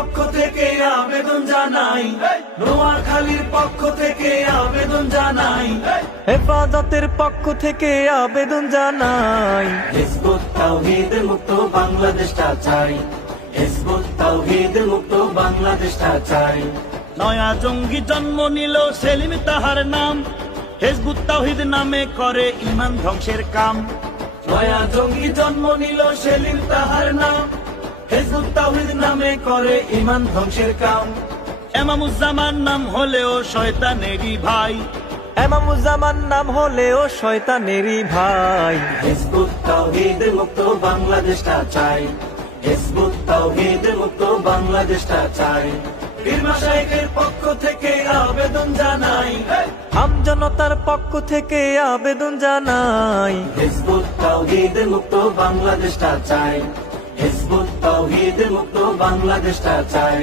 পক্ষ থেকে আবেদন জানাই, নোয়াখালীর পক্ষ থেকে আবেদন জানাই, হেফাজতের পক্ষ থেকে আবেদন জানাই। হিজবুত তাওহীদ মুক্ত বাংলাদেশটা চাই, হিজবুত তাওহীদ মুক্ত বাংলাদেশটা চাই। নয়া জঙ্গি জন্ম নিল সেলিম তাহার নাম, হিজবুত তাওহীদ নামে করে ইমান ধ্বংসের কাম। নয়া জঙ্গি জন্ম নিল সেলিম তাহার নাম, হিজবুত তাওহীদ নামে করে ইমান ধ্বংসের কাম। এমামুজ্জামান নাম হলেও শয়তানেরই ভাই, এমামুজ্জামান নাম হলেও শয়তানেরই ভাই। হিজবুত তাওহীদ মুক্ত বাংলাদেশটা চাই, হিজবুত তাওহীদ মুক্ত বাংলাদেশটা চাই। পীর মাশায়েখের পক্ষ থেকে আবেদন জানাই, আমজনতার পক্ষ থেকে আবেদন জানাই। হিজবুত তাওহীদ মুক্ত বাংলাদেশটা চাই, হিজবুত তাওহীদ মুক্ত বাংলাদেশটা চাই।